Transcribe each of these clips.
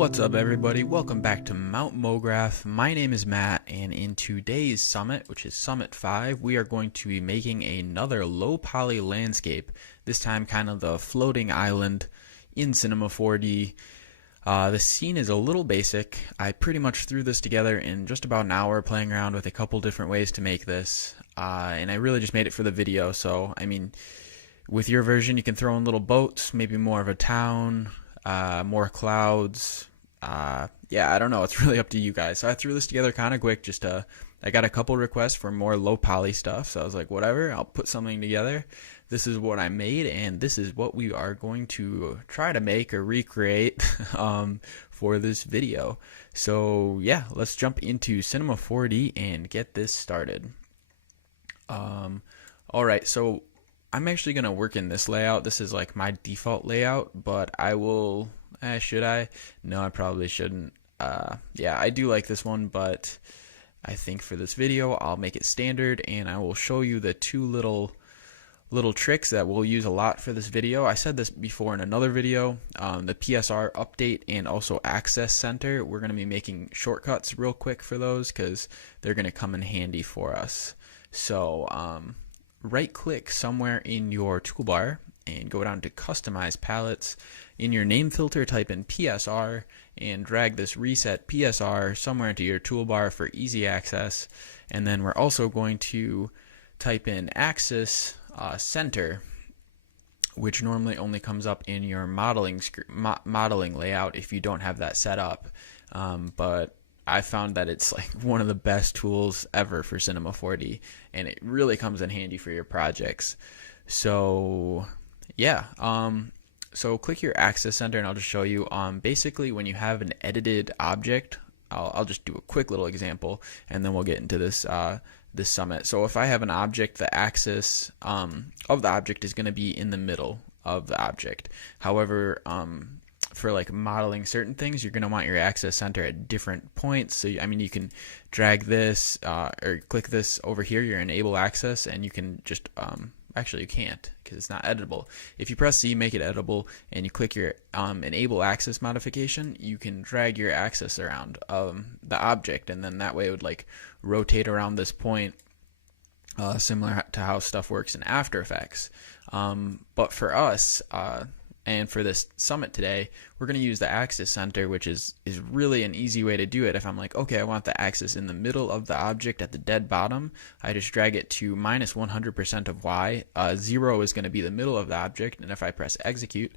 What's up, everybody? Welcome back to Mount MoGraph. My name is Matt, and in today's summit, which is Summit 5, we are going to be making another low poly landscape, this time kind of the floating island in Cinema 4D. The scene is a little basic. I pretty much threw this together in just about an hour, playing around with a couple different ways to make this, and I really just made it for the video. So, I mean, with your version, you can throw in little boats, maybe more of a town, more clouds. Yeah, I don't know. It's really up to you guys. So I threw this together kind of quick. I got a couple requests for more low poly stuff. So I was like, whatever, I'll put something together. This is what I made, and this is what we are going to try to make or recreate for this video. So yeah, let's jump into Cinema 4D and get this started. Alright, so I'm actually going to work in this layout. This is like my default layout, but I will... should I? No, I probably shouldn't. Yeah, I do like this one, but I think for this video, I'll make it standard, and I will show you the two little tricks that we'll use a lot for this video. I said this before in another video, the PSR update and also access center. We're going to be making shortcuts real quick for those because they're going to come in handy for us. So right click somewhere in your toolbar and go down to customize palettes. In your name filter, type in PSR and drag this reset PSR somewhere into your toolbar for easy access. And then we're also going to type in axis center, which normally only comes up in your modeling layout if you don't have that set up. But I found that it's like one of the best tools ever for Cinema 4D, and it really comes in handy for your projects. So yeah, so click your axis center, and I'll just show you. Basically, when you have an edited object, I'll just do a quick little example, and then we'll get into this this summit. So if I have an object, the axis of the object is going to be in the middle of the object. However, for like modeling certain things, you're going to want your axis center at different points. So I mean, you can drag this or click this over here, your enable access, and you can just actually you can't because it's not editable. If you press C, make it editable, and you click your enable axis modification, you can drag your axis around the object, and then that way it would like rotate around this point, similar to how stuff works in After Effects. But for us, and for this summit today, we're going to use the axis center, which is really an easy way to do it. If I'm like, okay, I want the axis in the middle of the object at the dead bottom, I just drag it to minus 100% of Y. 0 is going to be the middle of the object, and if I press execute,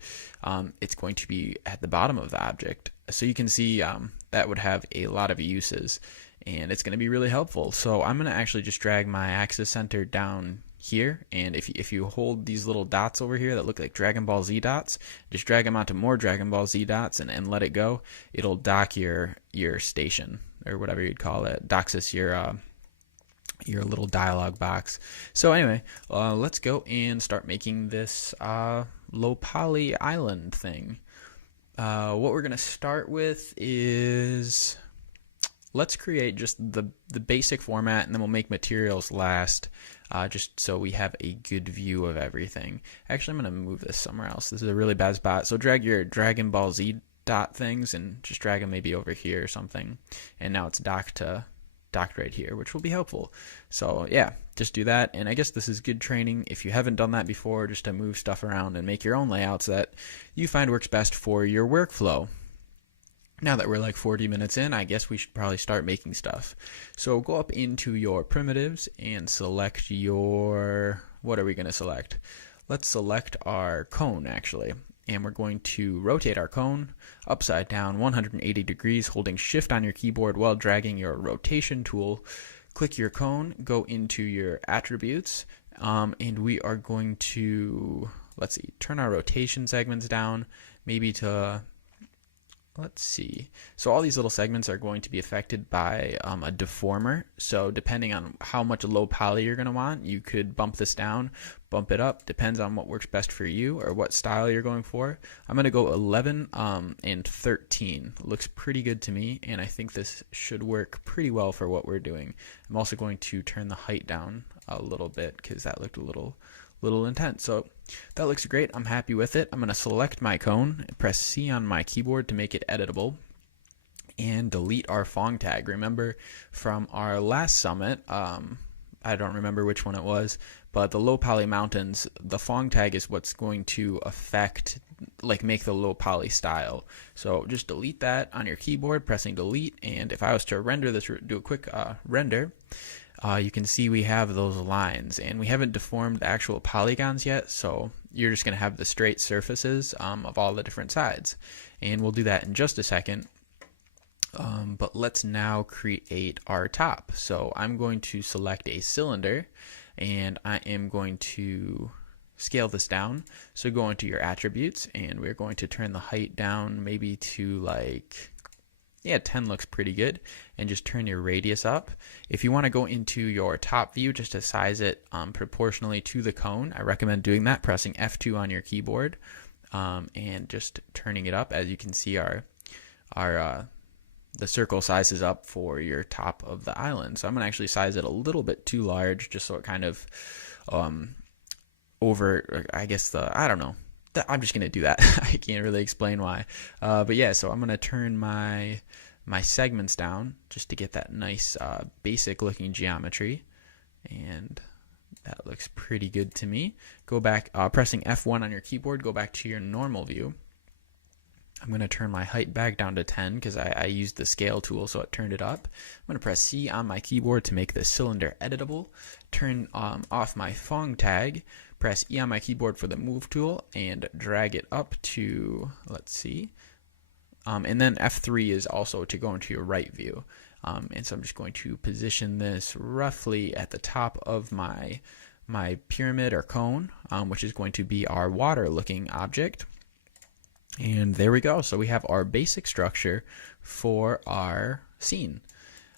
it's going to be at the bottom of the object. So you can see that would have a lot of uses, and it's going to be really helpful. So I'm going to actually just drag my axis center down here, and if you hold these little dots over here that look like Dragon Ball Z dots, just drag them onto more Dragon Ball Z dots and let it go. It'll dock your station, or whatever you'd call it. Doxus your little dialog box. So anyway, let's go and start making this low poly island thing. What we're gonna start with is, let's create just the basic format, and then we'll make materials last, just so we have a good view of everything. Actually, I'm going to move this somewhere else. This is a really bad spot. So drag your Dragon Ball Z dot things and just drag them maybe over here or something. And now it's docked right here, which will be helpful. So yeah, just do that. And I guess this is good training if you haven't done that before, just to move stuff around and make your own layouts that you find works best for your workflow. Now that we're like 40 minutes in, I guess we should probably start making stuff. So go up into your primitives and select your, what are we going to select? Let's select our cone, actually. And we're going to rotate our cone upside down 180 degrees, holding shift on your keyboard while dragging your rotation tool. Click your cone, go into your attributes, and we are going to, let's see, turn our rotation segments down, maybe to... Let's see. So all these little segments are going to be affected by a deformer. So depending on how much low poly you're going to want, you could bump this down, bump it up. Depends on what works best for you or what style you're going for. I'm going to go 11 and 13. Looks pretty good to me, and I think this should work pretty well for what we're doing. I'm also going to turn the height down a little bit because that looked a little intense. So that looks great. I'm happy with it. I'm going to select my cone and press C on my keyboard to make it editable. and delete our Fong tag. Remember from our last summit, I don't remember which one it was, but the low poly mountains, the Fong tag is what's going to affect, like make the low poly style. So just delete that on your keyboard, pressing delete. And if I was to render this, do a quick render, you can see we have those lines, and we haven't deformed the actual polygons yet, so you're just going to have the straight surfaces of all the different sides. And we'll do that in just a second. But let's now create our top. So I'm going to select a cylinder, and I am going to scale this down. So go into your attributes, and we're going to turn the height down maybe to like, yeah, 10 looks pretty good, and just turn your radius up. If you want to go into your top view just to size it proportionally to the cone, I recommend doing that, pressing F2 on your keyboard and just turning it up. As you can see, the circle sizes up for your top of the island. So I'm going to actually size it a little bit too large, just so it kind of I guess I don't know. I'm just going to do that. I can't really explain why. But yeah, so I'm going to turn my segments down just to get that nice basic looking geometry. And that looks pretty good to me. Go back, pressing F1 on your keyboard, go back to your normal view. I'm going to turn my height back down to 10 because I used the scale tool, so it turned it up. I'm going to press C on my keyboard to make the cylinder editable. Turn off my Fong tag. Press E on my keyboard for the move tool and drag it up to, let's see. And then F3 is also to go into your right view. And so I'm just going to position this roughly at the top of my pyramid or cone, which is going to be our water looking object. And there we go. So we have our basic structure for our scene.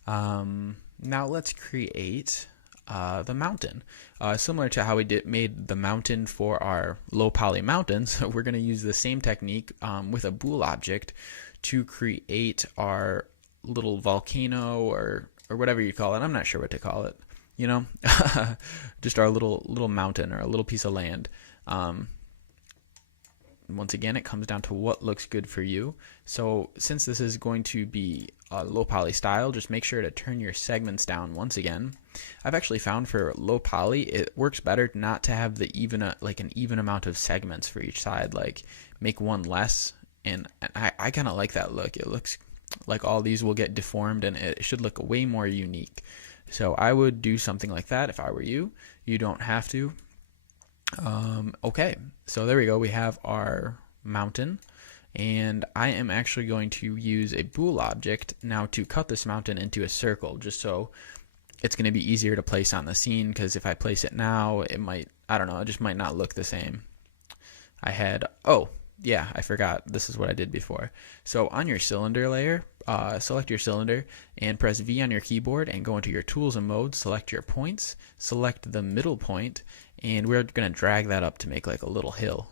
Now let's create the mountain. Similar to how we made the mountain for our low poly mountains, we're going to use the same technique with a bool object to create our little volcano or whatever you call it. I'm not sure what to call it. You know, just our little mountain or a little piece of land. Once again, it comes down to what looks good for you. So since this is going to be a low poly style, just make sure to turn your segments down once again. I've actually found for low poly, it works better not to have the an even amount of segments for each side. Like make one less, and I kind of like that look. It looks like all these will get deformed, and it should look way more unique. So I would do something like that if I were you. You don't have to. Okay, so there we go. We have our mountain, and I am actually going to use a bool object now to cut this mountain into a circle, just so it's going to be easier to place on the scene, because if I place it now, it might, I don't know, it just might not look the same. Oh, yeah, I forgot. This is what I did before. So on your cylinder layer, select your cylinder and press V on your keyboard and go into your tools and modes, select your points, select the middle point, and we're going to drag that up to make like a little hill.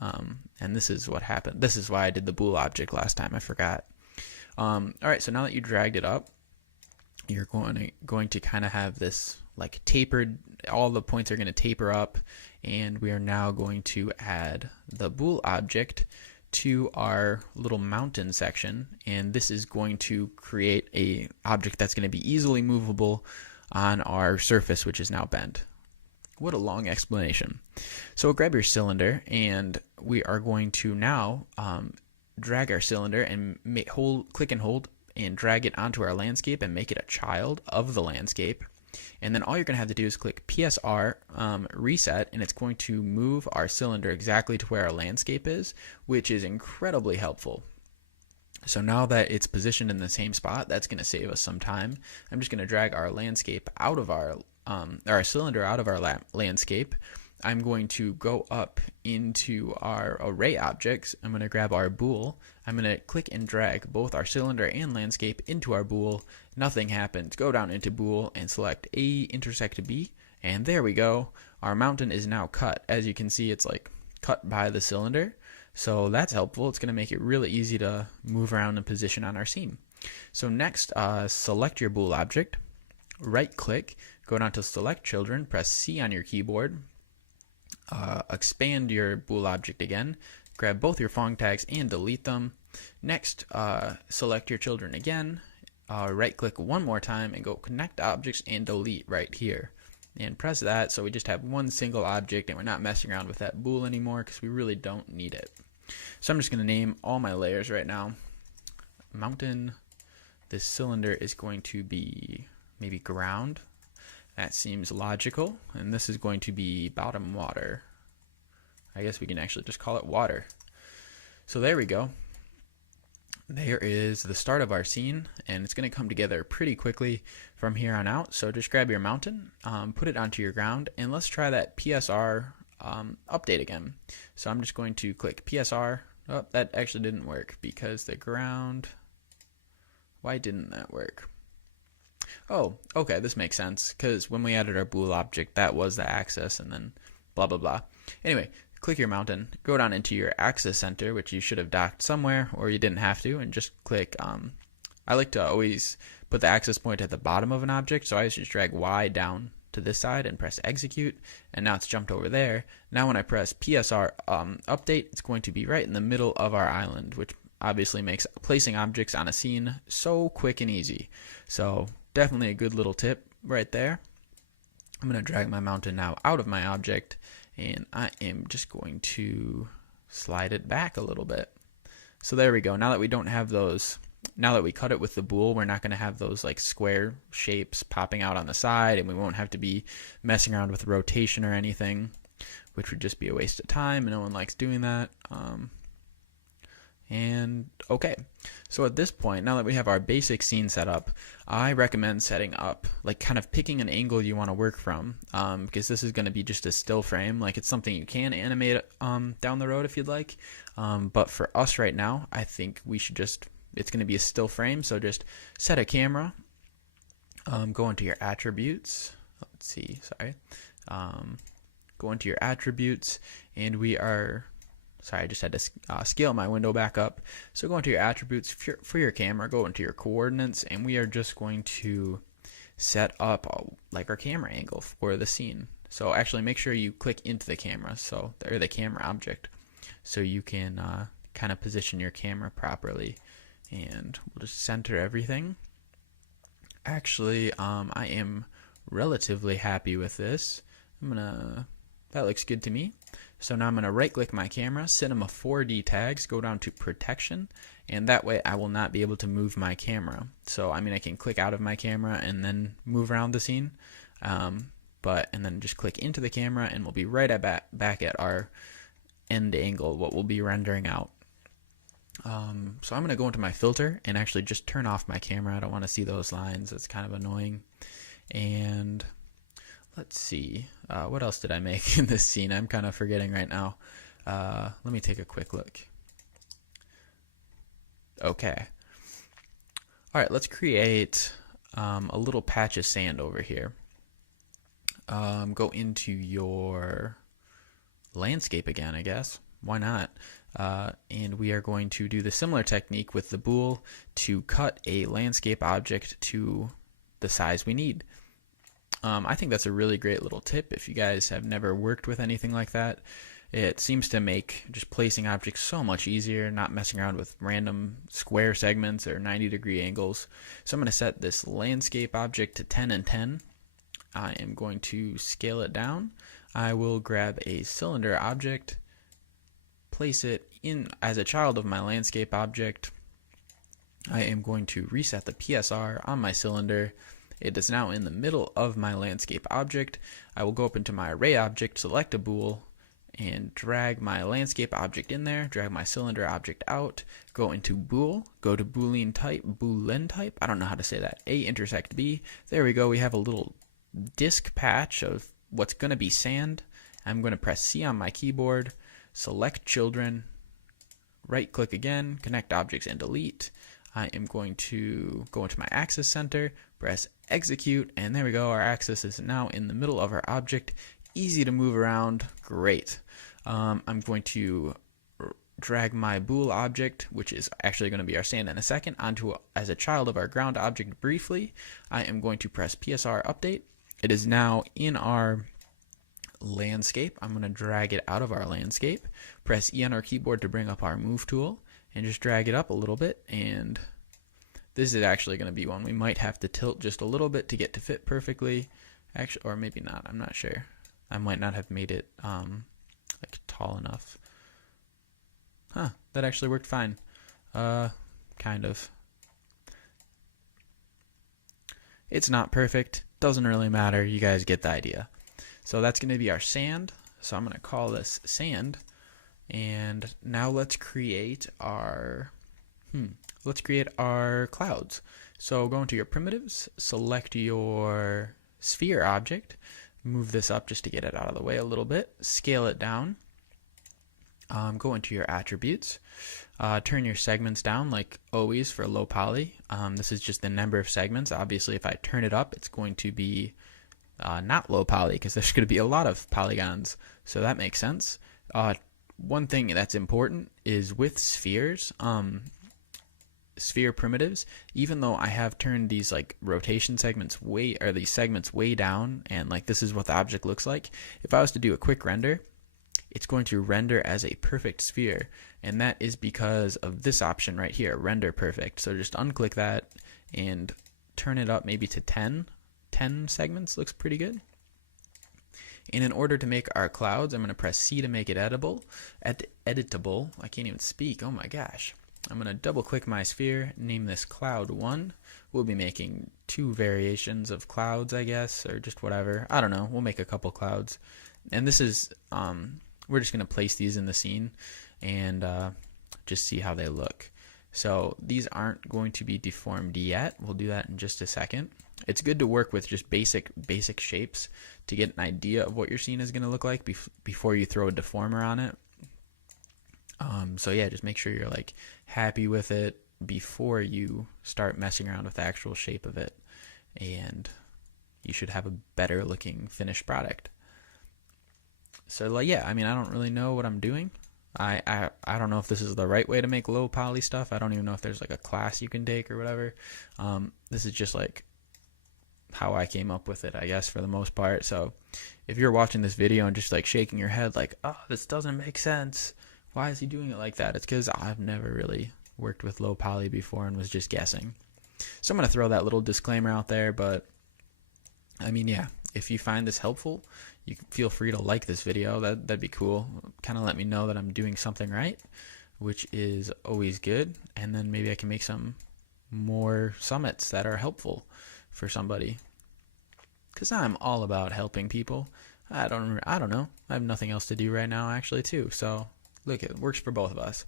And this is what happened. This is why I did the bool object last time. I forgot. All right, so now that you dragged it up, you're going to kind of have this like tapered, all the points are going to taper up, and we are now going to add the bool object to our little mountain section, and this is going to create a object that's going to be easily movable on our surface, which is now bent. What a long explanation. So grab your cylinder, and we are going to now drag our cylinder and click and hold and drag it onto our landscape and make it a child of the landscape. And then all you're going to have to do is click PSR reset, and it's going to move our cylinder exactly to where our landscape is, which is incredibly helpful. So now that it's positioned in the same spot, that's going to save us some time. I'm just going to drag our landscape out of our cylinder out of our landscape. I'm going to go up into our array objects. I'm going to grab our bool. I'm going to click and drag both our cylinder and landscape into our bool. Nothing happens. Go down into bool and select A intersect B, and there we go. Our mountain is now cut. As you can see, it's like cut by the cylinder. So that's helpful. It's going to make it really easy to move around and position on our scene. So next, select your bool object, right click, go down to select children, press C on your keyboard, expand your bool object again, grab both your Fong tags and delete them. Next, select your children again, right click one more time and go connect objects and delete right here. And press that so we just have one single object and we're not messing around with that bool anymore because we really don't need it. So I'm just going to name all my layers right now. Mountain. This cylinder is going to be maybe ground. That seems logical. And this is going to be bottom water. I guess we can actually just call it water. So there we go. There is the start of our scene, and it's going to come together pretty quickly from here on out. So just grab your mountain, put it onto your ground, and let's try that PSR update again. So I'm just going to click PSR. Oh, that actually didn't work because the ground. Why didn't that work? Oh, okay, this makes sense because when we added our bool object, that was the axis, and then blah blah blah. Anyway, click your mountain, go down into your axis center, which you should have docked somewhere, or you didn't have to, and just click. I like to always put the axis point at the bottom of an object, so I just drag Y down to this side and press execute, and now it's jumped over there. Now when I press PSR update, it's going to be right in the middle of our island, which obviously makes placing objects on a scene so quick and easy. So definitely a good little tip right there. I'm going to drag my mountain now out of my object, and I am just going to slide it back a little bit. So there we go. Now that we don't have those, now that we cut it with the bool, we're not going to have those like square shapes popping out on the side, and we won't have to be messing around with rotation or anything, which would just be a waste of time, and no one likes doing that. And okay, so at this point, now that we have our basic scene set up, I recommend setting up, like kind of picking an angle you want to work from, because this is going to be just a still frame. Like it's something you can animate down the road if you'd like, but for us right now, I think we should just, it's going to be a still frame, so just set a camera, go into your attributes, let's see, sorry, go into your attributes, and we are, sorry, I just had to scale my window back up. So go into your attributes for your camera, go into your coordinates, and we are just going to set up like our camera angle for the scene. So actually make sure you click into the camera, so or the camera object, so you can kind of position your camera properly. And we'll just center everything. Actually, I am relatively happy with this. That looks good to me. So now I'm going to right click my camera, Cinema 4D tags, go down to protection, and that way I will not be able to move my camera. So I mean I can click out of my camera and then move around the scene, and then just click into the camera and we'll be right back at our end angle, what we'll be rendering out. So I'm going to go into my filter and actually just turn off my camera. I don't want to see those lines. It's kind of annoying. And let's see, what else did I make in this scene? I'm kind of forgetting right now. Let me take a quick look. Okay. All right, let's create a little patch of sand over here. Go into your landscape again, I guess. Why not? And we are going to do the similar technique with the bool to cut a landscape object to the size we need. I think that's a really great little tip if you guys have never worked with anything like that. It seems to make just placing objects so much easier, not messing around with random square segments or 90-degree angles. So I'm going to set this landscape object to 10 and 10. I am going to scale it down. I will grab a cylinder object, place it in as a child of my landscape object. I am going to reset the PSR on my cylinder. It is now in the middle of my landscape object. I will go up into my array object, select a bool, and drag my landscape object in there, drag my cylinder object out, go into bool, go to boolean type, I don't know how to say that, A intersect B. There we go, we have a little disk patch of what's going to be sand. I'm going to press C on my keyboard, select children, right click again, connect objects and delete. I am going to go into my axis center, press execute, and there we go, our axis is now in the middle of our object. Easy to move around, great. I'm going to drag my bool object, which is actually going to be our sand in a second, onto as a child of our ground object briefly. I am going to press PSR update. It is now in our landscape. I'm going to drag it out of our landscape, press E on our keyboard to bring up our move tool, and just drag it up a little bit. And this is actually going to be one we might have to tilt just a little bit to get to fit perfectly. Actually, or maybe not. I'm not sure. I might not have made it like tall enough. Huh, that actually worked fine. Kind of. It's not perfect. Doesn't really matter. You guys get the idea. So that's going to be our sand. So I'm going to call this sand. And now let's create our clouds. So go into your primitives, select your sphere object, move this up just to get it out of the way a little bit, scale it down, go into your attributes, turn your segments down like always for low poly. This is just the number of segments. Obviously if I turn it up, it's going to be not low poly because there's going to be a lot of polygons, so that makes sense. One thing that's important is with spheres, sphere primitives, even though I have turned these like rotation segments these segments way down, and like this is what the object looks like, if I was to do a quick render, it's going to render as a perfect sphere, and that is because of this option right here, render perfect. So just unclick that and turn it up maybe to 10 segments. Looks pretty good. And in order to make our clouds, I'm going to press C to make it editable. I can't even speak. Oh my gosh. I'm going to double click my sphere, name this cloud 1. We'll be making 2 variations of clouds, I guess, or just whatever. I don't know. We'll make a couple clouds. And this is, we're just going to place these in the scene and just see how they look. So these aren't going to be deformed yet. We'll do that in just a second. It's good to work with just basic shapes to get an idea of what your scene is going to look like before you throw a deformer on it. So yeah, just make sure you're like happy with it before you start messing around with the actual shape of it, and you should have a better looking finished product. So like, yeah, I mean, I don't really know what I'm doing. I don't know if this is the right way to make low poly stuff. I don't even know if there's like a class you can take or whatever. This is just like how I came up with it, I guess, for the most part. So if you're watching this video and just like shaking your head like, oh, this doesn't make sense, why is he doing it like that? It's because I've never really worked with low poly before and was just guessing. So I'm going to throw that little disclaimer out there, but I mean, yeah, if you find this helpful, you can feel free to like this video. That'd be cool. Kind of let me know that I'm doing something right, which is always good. And then maybe I can make some more summits that are helpful for somebody, because I'm all about helping people. I don't know. I have nothing else to do right now, actually, too. So look, it works for both of us.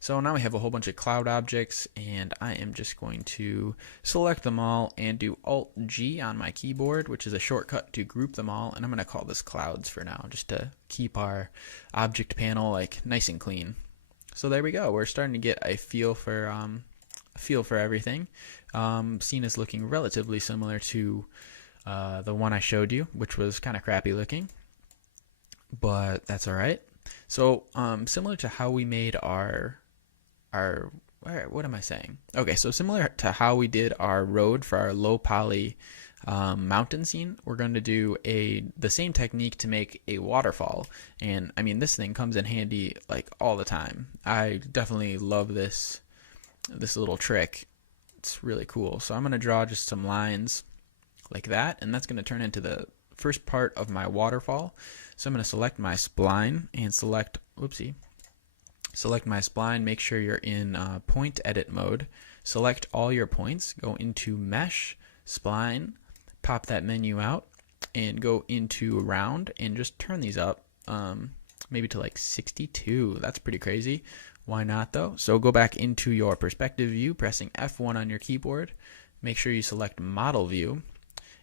So now we have a whole bunch of cloud objects, and I am just going to select them all and do Alt-G on my keyboard, which is a shortcut to group them all, and I'm going to call this clouds for now, just to keep our object panel like nice and clean. So there we go. We're starting to get a feel for everything. Scene is looking relatively similar to the one I showed you, which was kind of crappy looking, but that's all right. So similar to how we made our what am I saying? Okay, so similar to how we did our road for our low poly mountain scene, we're going to do the same technique to make a waterfall. And I mean, this thing comes in handy like all the time. I definitely love this little trick. It's really cool. So I'm going to draw just some lines like that, and that's going to turn into the first part of my waterfall. So I'm going to select my spline and select my spline, make sure you're in point edit mode, select all your points, go into mesh, spline, pop that menu out, and go into round and just turn these up maybe to like 62. That's pretty crazy. Why not though? So go back into your perspective view, pressing F1 on your keyboard, make sure you select model view,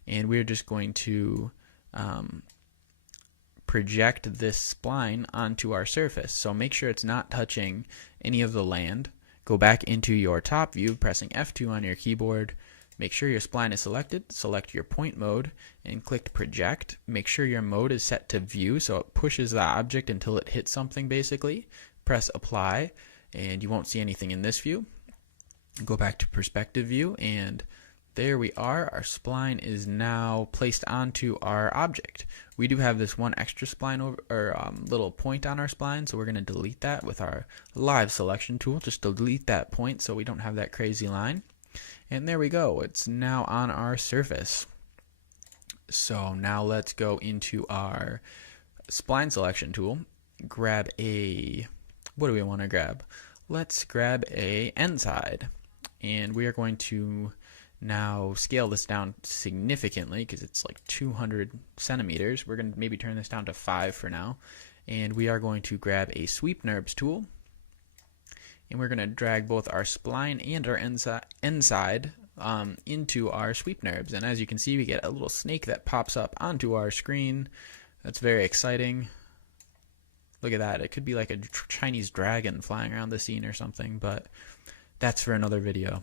and we're just going to project this spline onto our surface. So make sure it's not touching any of the land. Go back into your top view, pressing F2 on your keyboard. Make sure your spline is selected. Select your point mode and click project. Make sure your mode is set to view so it pushes the object until it hits something basically. Press apply and you won't see anything in this view. Go back to perspective view and There we are. Our spline is now placed onto our object. We do have this one extra spline over, or little point on our spline, so we're going to delete that with our live selection tool. Just delete that point so we don't have that crazy line. And there we go. It's now on our surface. So now let's go into our spline selection tool. Grab a, what do we want to grab? Let's grab a end side. And we are going to now scale this down significantly because it's like 200 centimeters. We're going to maybe turn this down to 5 for now. And we are going to grab a sweep NURBS tool. And we're going to drag both our spline and our end side into our sweep NURBS. And as you can see, we get a little snake that pops up onto our screen. That's very exciting. Look at that. It could be like a Chinese dragon flying around the scene or something, but that's for another video.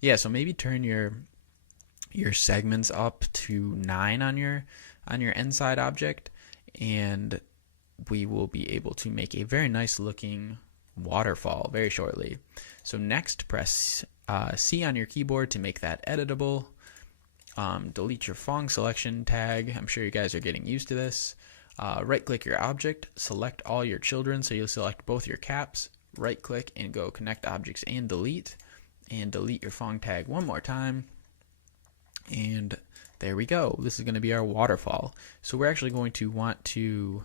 Yeah, so maybe turn your segments up to 9 on your end side object, and we will be able to make a very nice looking waterfall very shortly. So next, press C on your keyboard to make that editable. Delete your Phong selection tag. I'm sure you guys are getting used to this. Right click your object, select all your children, so you'll select both your caps. Right click and go connect objects and delete your Phong tag one more time, and there we go. This is going to be our waterfall. So we're actually going to want to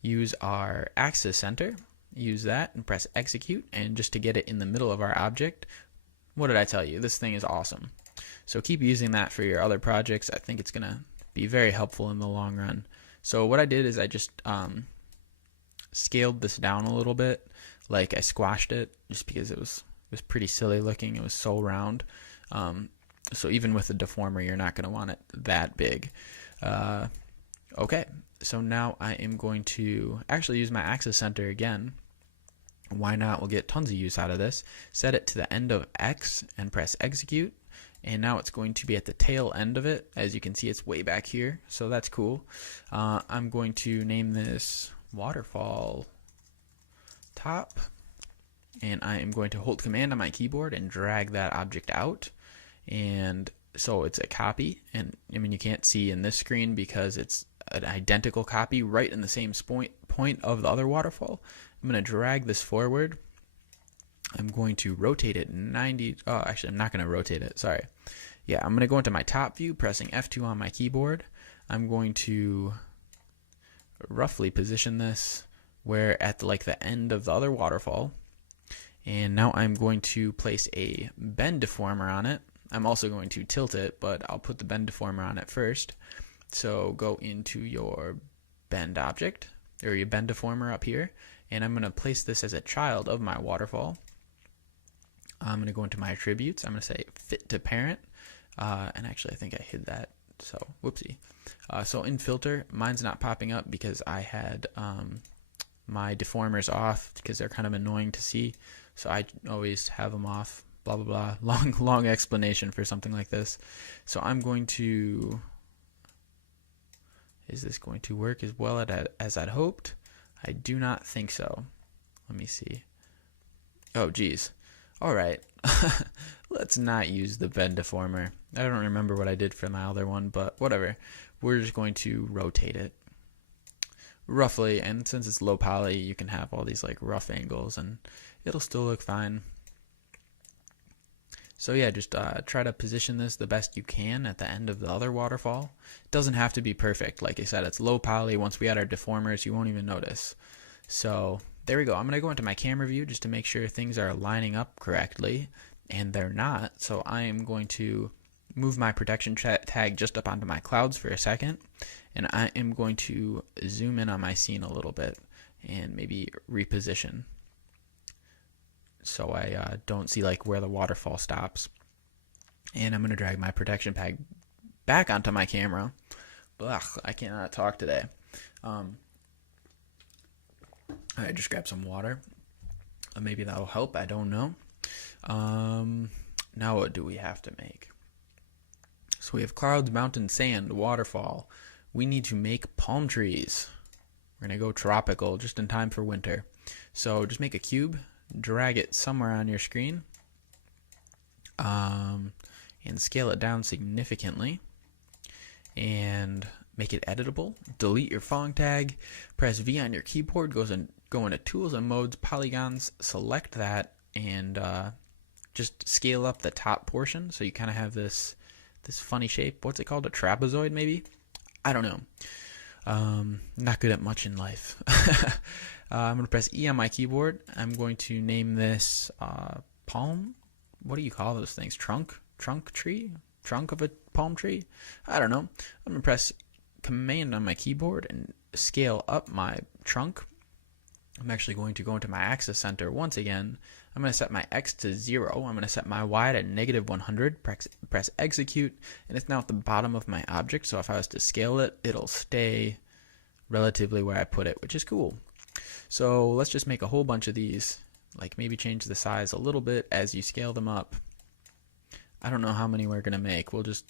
use our axis center, use that and press execute, and just to get it in the middle of our object. What did I tell you? This thing is awesome. So keep using that for your other projects. I think it's going to be very helpful in the long run. So what I did is I just scaled this down a little bit. Like I squashed it just because it was pretty silly looking. It was so round. So even with the deformer, you're not going to want it that big. Okay, so now I am going to actually use my axis center again. Why not? We'll get tons of use out of this. Set it to the end of X and press execute. And now it's going to be at the tail end of it. As you can see, it's way back here. So that's cool. I'm going to name this waterfall top. And I am going to hold command on my keyboard and drag that object out. And so it's a copy. And I mean, you can't see in this screen because it's an identical copy right in the same point of the other waterfall. I'm going to drag this forward. I'm going to rotate it 90. Oh, actually, I'm not going to rotate it. Sorry. Yeah, I'm going to go into my top view, pressing F2 on my keyboard. I'm going to roughly position this where at the end of the other waterfall. And now I'm going to place a bend deformer on it. I'm also going to tilt it, but I'll put the bend deformer on it first. So go into your bend object, or your bend deformer up here, and I'm going to place this as a child of my waterfall. I'm going to go into my attributes. I'm going to say fit to parent, and actually I think I hid that, so whoopsie. So in filter, mine's not popping up because I had my deformers off because they're kind of annoying to see. So I always have them off, blah, blah, blah. Long explanation for something like this. So I'm going to, is this going to work as well as I'd hoped? I do not think so. Let me see. Oh, geez. All right. Let's not use the bend deformer. I don't remember what I did for my other one, but whatever. We're just going to rotate it roughly, and since it's low poly, you can have all these rough angles and it'll still look fine. So yeah, just try to position this the best you can at the end of the other waterfall. It doesn't have to be perfect. Like I said, it's low poly. Once we add our deformers, you won't even notice. So there we go. I'm going to go into my camera view just to make sure things are lining up correctly, and they're not. So I am going to move my protection tag just up onto my clouds for a second, and I am going to zoom in on my scene a little bit and maybe reposition so I don't see where the waterfall stops. And I'm going to drag my protection tag back onto my camera. Ugh, I cannot talk today. I just grabbed some water. Maybe that'll help. I don't know. Now what do we have to make? So we have clouds, mountain, sand, waterfall. We need to make palm trees. We're going to go tropical just in time for winter. So just make a cube, drag it somewhere on your screen. um, and scale it down significantly and make it editable. Delete your Fong tag, press V on your keyboard, go into Tools and Modes, Polygons, select that, and just scale up the top portion so you kind of have this funny shape. What's it called? A trapezoid, maybe? I don't know. Not good at much in life. I'm going to press E on my keyboard. I'm going to name this palm. What do you call those things? Trunk tree? Trunk of a palm tree? I don't know. I'm going to press Command on my keyboard and scale up my trunk. I'm actually going to go into my axis center once again. I'm going to set my X to 0. I'm going to set my Y to -100. Press execute, and it's now at the bottom of my object. So if I was to scale it, it'll stay relatively where I put it, which is cool. So let's just make a whole bunch of these. Like maybe change the size a little bit as you scale them up. I don't know how many we're gonna make. We'll just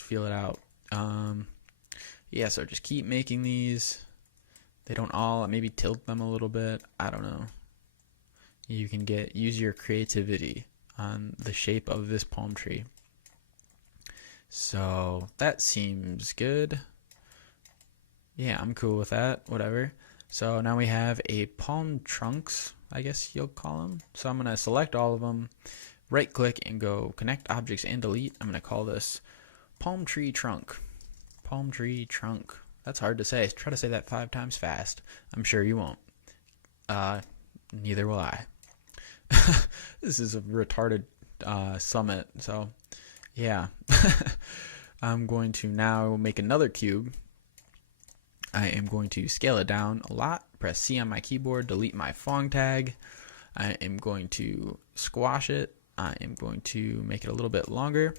feel it out. Yeah, so just keep making these. They don't all, maybe tilt them a little bit. I don't know. You can use your creativity on the shape of this palm tree. So that seems good. Yeah, I'm cool with that. Whatever. So now we have a palm trunks, I guess you'll call them. So I'm going to select all of them, right click and go connect objects and delete. I'm going to call this palm tree trunk. Palm tree trunk. That's hard to say. Try to say that 5 times fast. I'm sure you won't. Neither will I. This is a retarded summit. So yeah. I'm going to now make another cube. I am going to scale it down a lot. Press C on my keyboard, delete my Fong tag. I am going to squash it. I am going to make it a little bit longer.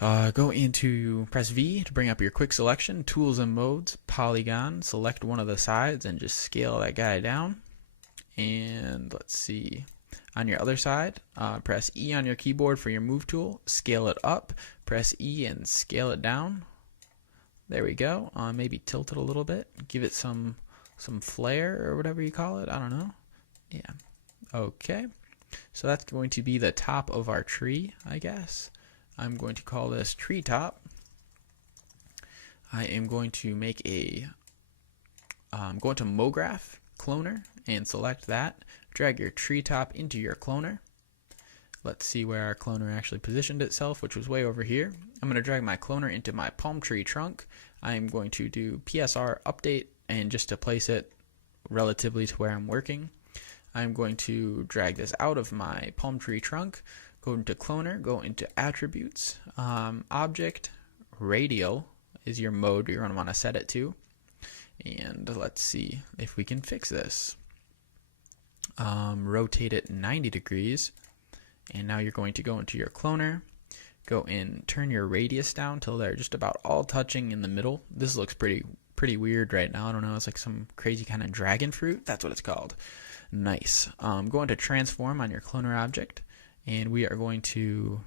Go into, press V to bring up your quick selection, Tools and Modes, Polygon, select one of the sides and just scale that guy down. And let's see, on your other side, press E on your keyboard for your move tool, scale it up, press E and scale it down. There we go. Maybe tilt it a little bit, give it some flair or whatever you call it. I don't know. Yeah. Okay. So that's going to be the top of our tree, I guess. I'm going to call this tree top. I am going to make go into MoGraph cloner and select that. Drag your tree top into your cloner. Let's see where our cloner actually positioned itself, which was way over here. I'm going to drag my cloner into my palm tree trunk. I'm going to do PSR update, and just to place it relatively to where I'm working, I'm going to drag this out of my palm tree trunk, go into cloner, go into attributes, object, radial is your mode you're going to want to set it to. And let's see if we can fix this. Rotate it 90 degrees. And now you're going to go into your cloner, go in, turn your radius down till they're just about all touching in the middle. This looks pretty weird right now. I don't know. It's like some crazy kind of dragon fruit. That's what it's called. Nice. Go into transform on your cloner object, and we are going to,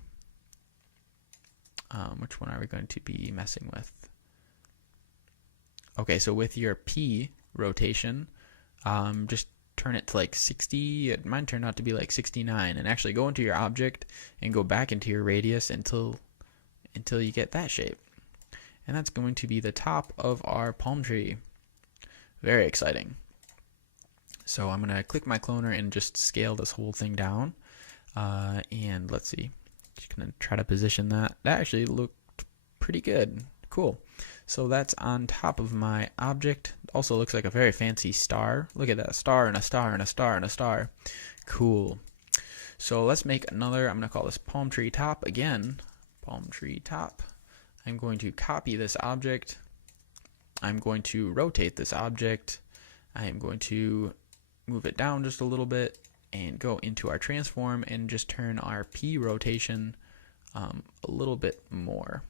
which one are we going to be messing with? Okay, so with your P rotation, just turn it to like 60. Mine turned out to be like 69. And actually go into your object and go back into your radius until you get that shape. And that's going to be the top of our palm tree. Very exciting. So I'm going to click my cloner and just scale this whole thing down. And let's see. Just going to try to position that. That actually looked pretty good. Cool. So that's on top of my object. Also looks like a very fancy star. Look at that, star and a star and a star and a star. Cool. So let's make another. I'm going to call this palm tree top again. Palm tree top. I'm going to copy this object. I'm going to rotate this object. I am going to move it down just a little bit and go into our transform and just turn our P rotation a little bit more.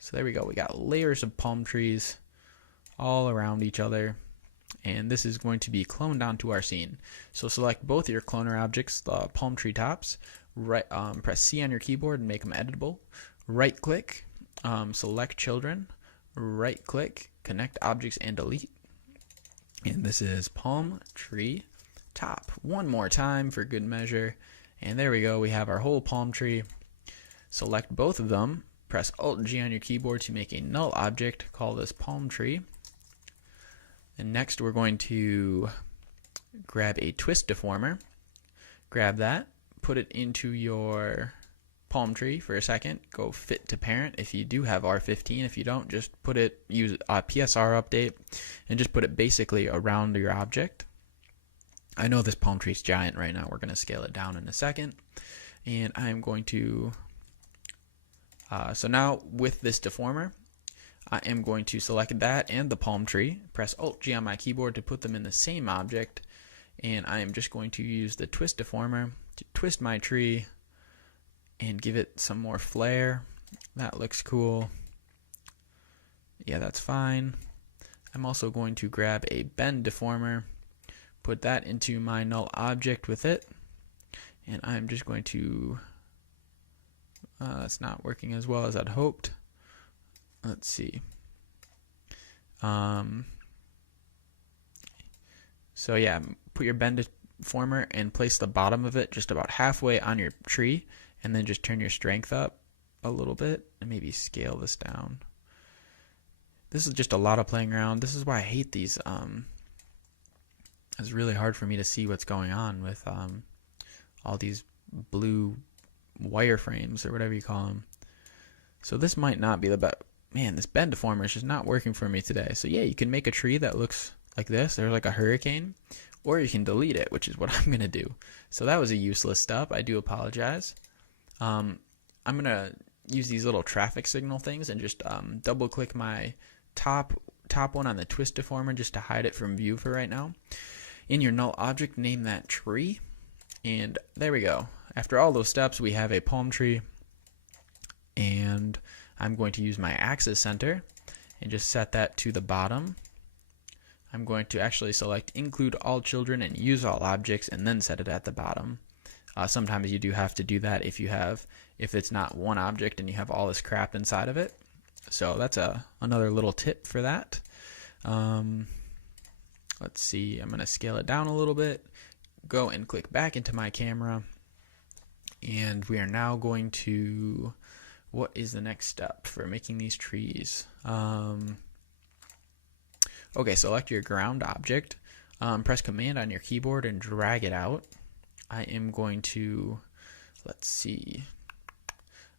So there we go. We got layers of palm trees all around each other. And this is going to be cloned onto our scene. So select both your cloner objects, the palm tree tops. Right, press C on your keyboard and make them editable. Right click, select children. Right click, connect objects and delete. And this is palm tree top. One more time for good measure. And there we go, we have our whole palm tree. Select both of them, press Alt G on your keyboard to make a null object, call this palm tree. And next we're going to grab a twist deformer, grab that, put it into your palm tree for a second, go fit to parent if you do have R15. If you don't, just use a PSR update and just put it basically around your object. I know this palm tree is giant right now, we're going to scale it down in a second. And I'm going to, so now with this deformer, I am going to select that and the palm tree, press Alt G on my keyboard to put them in the same object, and I am just going to use the twist deformer to twist my tree and give it some more flair. That looks cool. Yeah, that's fine. I'm also going to grab a bend deformer, put that into my null object with it, and I'm just going to, that's not working as well as I'd hoped. Let's see. So yeah, put your bend deformer and place the bottom of it just about halfway on your tree, and then just turn your strength up a little bit and maybe scale this down. This is just a lot of playing around. This is why I hate these. It's really hard for me to see what's going on with all these blue wireframes or whatever you call them. So this might not be the best. Man, this bend deformer is just not working for me today. So yeah, you can make a tree that looks like this. There's like a hurricane. Or you can delete it, which is what I'm going to do. So that was a useless step. I do apologize. I'm going to use these little traffic signal things and just double click my top one on the twist deformer just to hide it from view for right now. In your null object, name that tree. And there we go. After all those steps, we have a palm tree. And I'm going to use my axis center and just set that to the bottom. I'm going to actually select include all children and use all objects and then set it at the bottom. Sometimes you do have to do that if it's not one object and you have all this crap inside of it. So that's another little tip for that. Let's see, I'm going to scale it down a little bit, go and click back into my camera, and we are now going to, what is the next step for making these trees? Okay, select your ground object, press Command on your keyboard and drag it out. I am going to, let's see,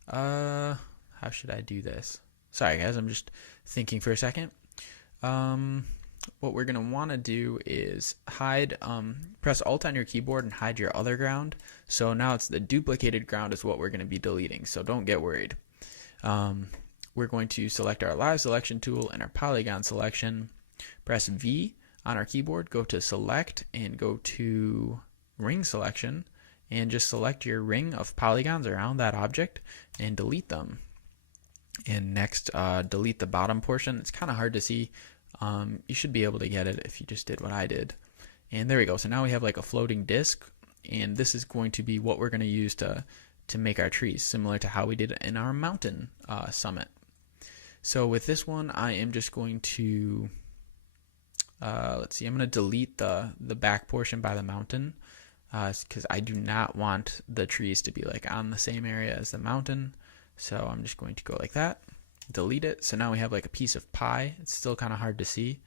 how should I do this? Sorry guys, I'm just thinking for a second. What we're going to want to do is hide, press Alt on your keyboard and hide your other ground. So now it's the duplicated ground is what we're going to be deleting, so don't get worried. We're going to select our live selection tool and our polygon selection. Press V on our keyboard, go to select and go to ring selection and just select your ring of polygons around that object and delete them. And next, delete the bottom portion. It's kind of hard to see. You should be able to get it if you just did what I did. And there we go. So now we have like a floating disc, and this is going to be what we're going to use to make our trees, similar to how we did in our mountain summit. So with this one, I am just going to, let's see, I'm going to delete the back portion by the mountain because I do not want the trees to be like on the same area as the mountain. So I'm just going to go like that, delete it. So now we have like a piece of pie. It's still kind of hard to see.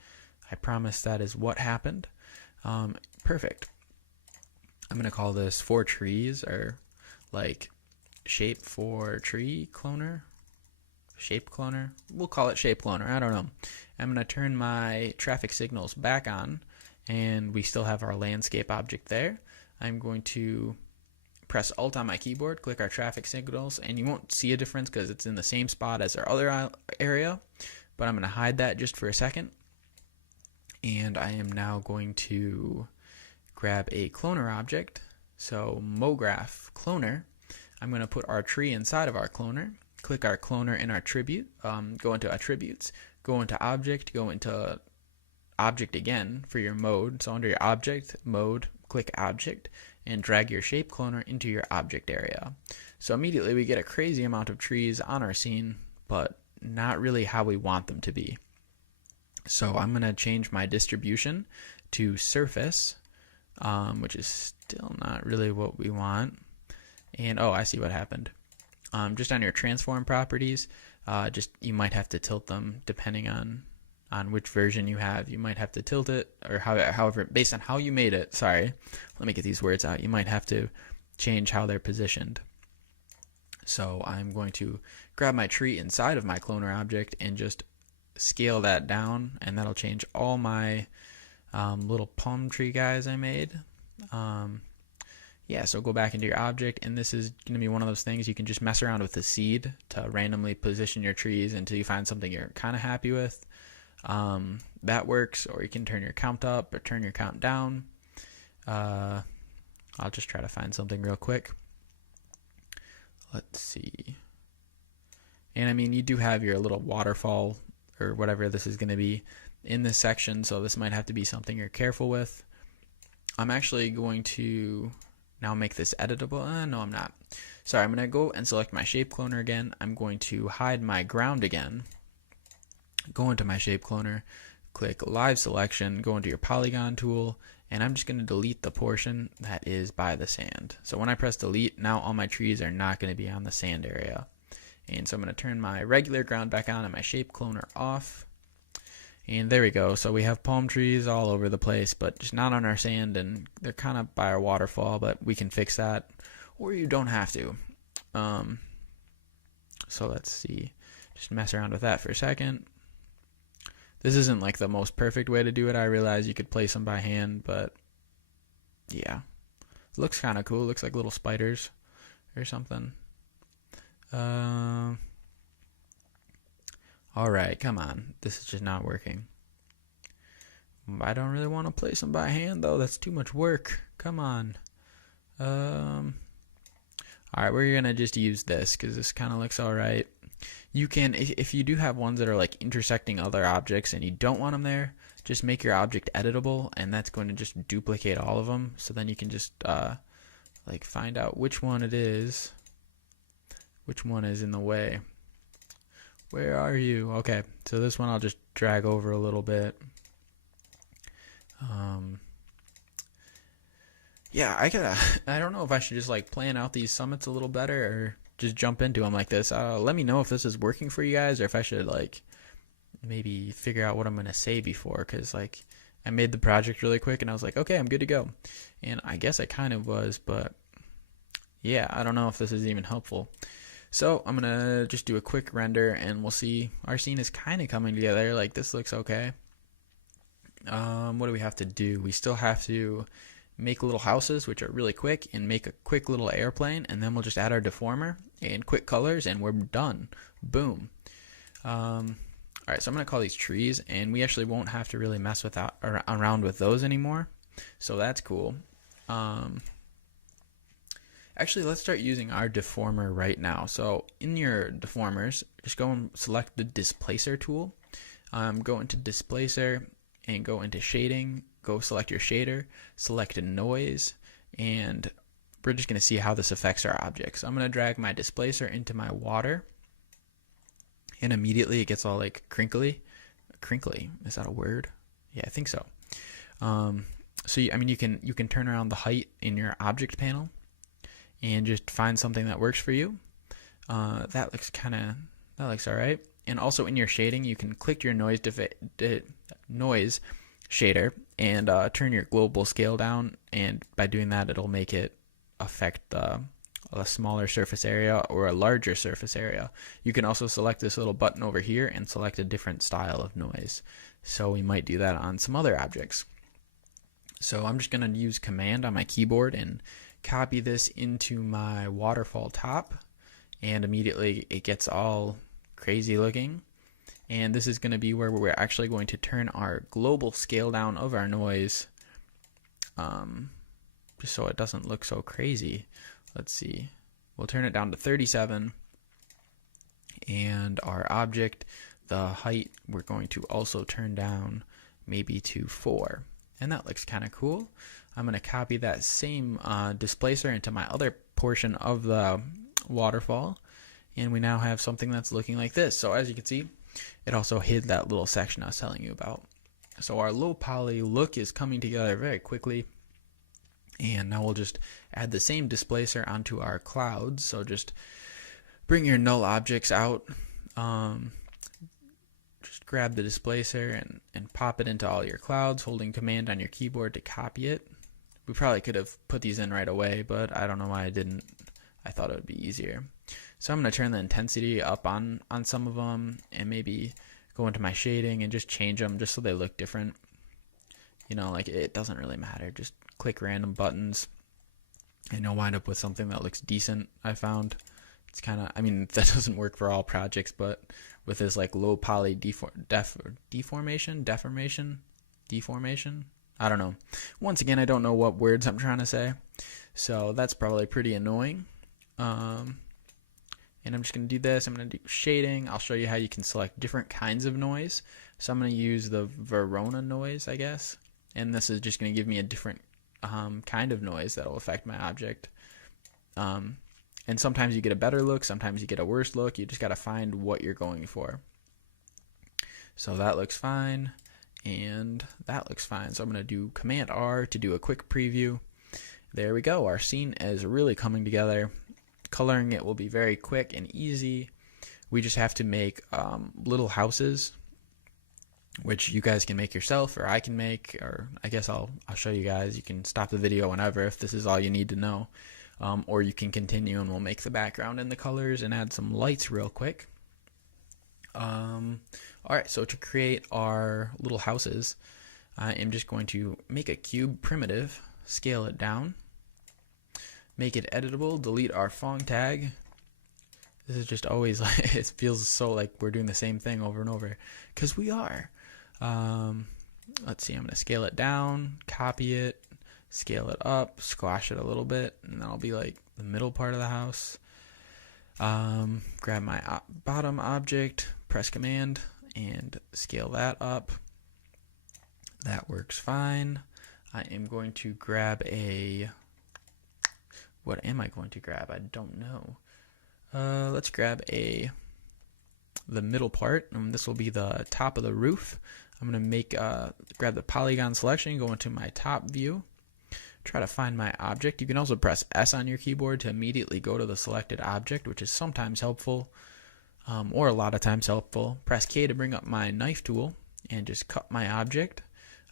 I promise that is what happened. Perfect. I'm going to call this for trees, or like shape for tree cloner, shape cloner. We'll call it shape cloner. I don't know. I'm going to turn my traffic signals back on, and we still have our landscape object there. I'm going to press Alt on my keyboard, click our traffic signals, and you won't see a difference because it's in the same spot as our other area, but I'm going to hide that just for a second. And I am now going to grab a cloner object. So MoGraph cloner. I'm going to put our tree inside of our cloner, click our cloner in our attribute, go into attributes, go into object, go into object again for your mode. So under your object, mode, click object, and drag your shape cloner into your object area. So immediately we get a crazy amount of trees on our scene, but not really how we want them to be. So I'm going to change my distribution to surface, which is still not really what we want. And oh, I see what happened. Just on your transform properties, just you might have to tilt them depending on which version you have. You might have to tilt it, or however, based on how you made it. Sorry, let me get these words out. You might have to change how they're positioned. So I'm going to grab my tree inside of my cloner object and just scale that down, and that'll change all my little palm tree guys I made. Yeah, so go back into your object, and this is going to be one of those things you can just mess around with the seed to randomly position your trees until you find something you're kind of happy with. That works, or you can turn your count up or turn your count down. I'll just try to find something real quick. Let's see. And I mean, you do have your little waterfall or whatever this is going to be in this section, so this might have to be something you're careful with. I'm actually going to now make this editable. No, I'm not. Sorry, I'm going to go and select my shape cloner again. I'm going to hide my ground again. Go into my shape cloner, click live selection, go into your polygon tool, and I'm just going to delete the portion that is by the sand. So when I press delete, now all my trees are not going to be on the sand area. And so I'm going to turn my regular ground back on and my shape cloner off. And there we go. So we have palm trees all over the place, but just not on our sand, and they're kind of by our waterfall, but we can fix that, or you don't have to. So let's see. Just mess around with that for a second. This isn't like the most perfect way to do it. I realize you could place them by hand, but yeah. It looks kind of cool. It looks like little spiders or something. Alright, come on. This is just not working. I don't really want to place them by hand, though. That's too much work. Come on. Alright, we're going to just use this because this kind of looks alright. You can, if you do have ones that are like intersecting other objects and you don't want them there, just make your object editable, and that's going to just duplicate all of them. So then you can just like find out which one it is. Which one is in the way? Where are you? Okay, so this one I'll just drag over a little bit. Yeah, I don't know if I should just like plan out these summits a little better or just jump into them like this. Let me know if this is working for you guys, or if I should like maybe figure out what I'm gonna say before, because like I made the project really quick and I was like, okay, I'm good to go, and I guess I kind of was, but yeah, I don't know if this is even helpful. So I'm gonna just do a quick render and we'll see. Our scene is kind of coming together. Like, this looks okay. What do we have to do? We still have to make little houses, which are really quick, and make a quick little airplane, and then we'll just add our deformer and quick colors, and we're done. Boom. Alright, so I'm going to call these trees, and we actually won't have to really mess with around with those anymore, so that's cool. Actually, let's start using our deformer right now. So in your deformers, just go and select the Displacer tool. Go into Displacer and go into Shading. Go select your shader, select a noise, and we're just going to see how this affects our object. So I'm going to drag my displacer into my water, and immediately it gets all like crinkly. Crinkly, is that a word? Yeah, I think so. So you can turn around the height in your object panel and just find something that works for you. That looks all right. And also in your shading, you can click your noise shader and turn your global scale down, and by doing that it'll make it affect a smaller surface area or a larger surface area. You can also select this little button over here and select a different style of noise. So we might do that on some other objects. So I'm just going to use Command on my keyboard and copy this into my waterfall top, and immediately it gets all crazy looking. And this is going to be where we're actually going to turn our global scale down of our noise, just so it doesn't look so crazy. Let's see. We'll turn it down to 37. And our object, the height, we're going to also turn down maybe to 4. And that looks kind of cool. I'm going to copy that same displacer into my other portion of the waterfall. And we now have something that's looking like this. So as you can see, it also hid that little section I was telling you about. So our low poly look is coming together very quickly. And now we'll just add the same displacer onto our clouds. So just bring your null objects out. Just grab the displacer and pop it into all your clouds, holding command on your keyboard to copy it. We probably could have put these in right away, but I don't know why I didn't. I thought it would be easier. So I'm going to turn the intensity up on some of them and maybe go into my shading and just change them just so they look different. You know, like it doesn't really matter. Just click random buttons and you'll wind up with something that looks decent, I found. It's kind of, I mean, that doesn't work for all projects, but with this like low poly deformation, I don't know. Once again, I don't know what words I'm trying to say. So that's probably pretty annoying. And I'm just going to do this. I'm going to do shading. I'll show you how you can select different kinds of noise. So I'm going to use the Verona noise, I guess. And this is just going to give me a different kind of noise that will affect my object. And sometimes you get a better look. Sometimes you get a worse look. You just got to find what you're going for. So that looks fine. And that looks fine. So I'm going to do Command R to do a quick preview. There we go. Our scene is really coming together. Coloring it will be very quick and easy. We just have to make little houses, which you guys can make yourself, or I can make, or I guess I'll show you guys. You can stop the video whenever if this is all you need to know, or you can continue and we'll make the background and the colors and add some lights real quick. Alright, so to create our little houses, I am just going to make a cube primitive, scale it down, make it editable, delete our Fong tag. This is just always like, it feels so like we're doing the same thing over and over, because we are. Let's see, I'm going to scale it down, copy it, scale it up, squash it a little bit, and that'll be like the middle part of the house. Grab my bottom object, press command, and scale that up. That works fine. I am going to grab a... What am I going to grab? I don't know. Let's grab the middle part. This will be the top of the roof. I'm going to grab the polygon selection, go into my top view, try to find my object. You can also press S on your keyboard to immediately go to the selected object, which is sometimes helpful, or a lot of times helpful. Press K to bring up my knife tool and just cut my object.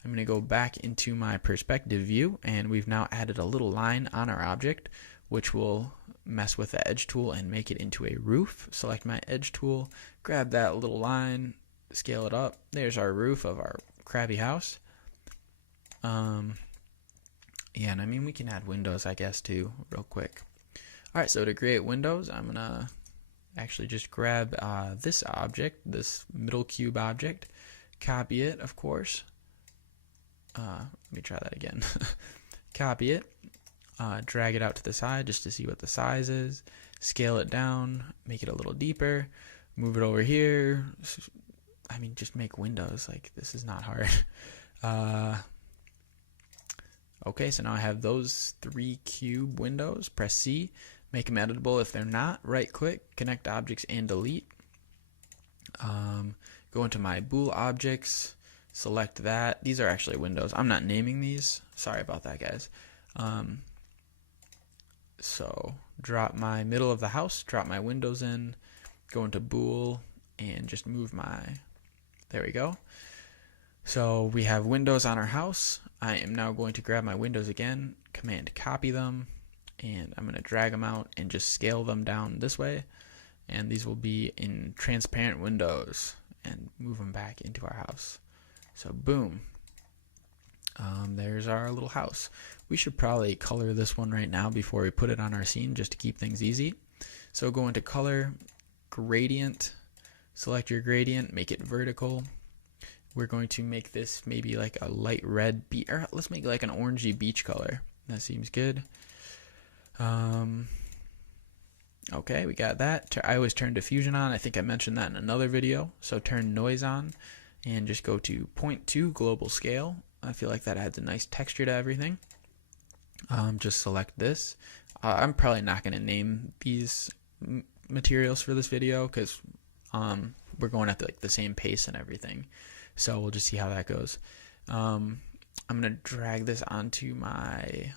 I'm going to go back into my perspective view, and we've now added a little line on our object, which will mess with the edge tool and make it into a roof. Select my edge tool, grab that little line, scale it up. There's our roof of our crabby house. Yeah, and I mean, we can add windows, I guess, too, real quick. All right, so to create windows, I'm going to actually just grab this object, this middle cube object, copy it, of course. Let me try that again. Copy it, drag it out to the side just to see what the size is, scale it down, make it a little deeper, move it over here. I mean, just make windows. Like, this is not hard. Okay, so now I have those 3 cube windows. Press C, make them editable. If they're not, right click, connect objects and delete. Go into my bool objects, select that. These are actually windows. I'm not naming these. Sorry about that, guys. So drop my middle of the house, drop my windows in, go into bool, and just move my, there we go. So we have windows on our house. I am now going to grab my windows again, command copy them, and I'm going to drag them out and just scale them down this way. And these will be in transparent windows and move them back into our house. So boom. There's our little house. We should probably color this one right now before we put it on our scene just to keep things easy. So go into color, gradient, select your gradient, make it vertical. We're going to make this maybe like a light red beach, or let's make it like an orangey beach color. That seems good. Okay, we got that. I always turn diffusion on. I think I mentioned that in another video. So turn noise on and just go to 0.2 global scale. I feel like that adds a nice texture to everything. Just select this. I'm probably not going to name these materials for this video because we're going at the same pace and everything. So we'll just see how that goes. I'm going to drag this onto my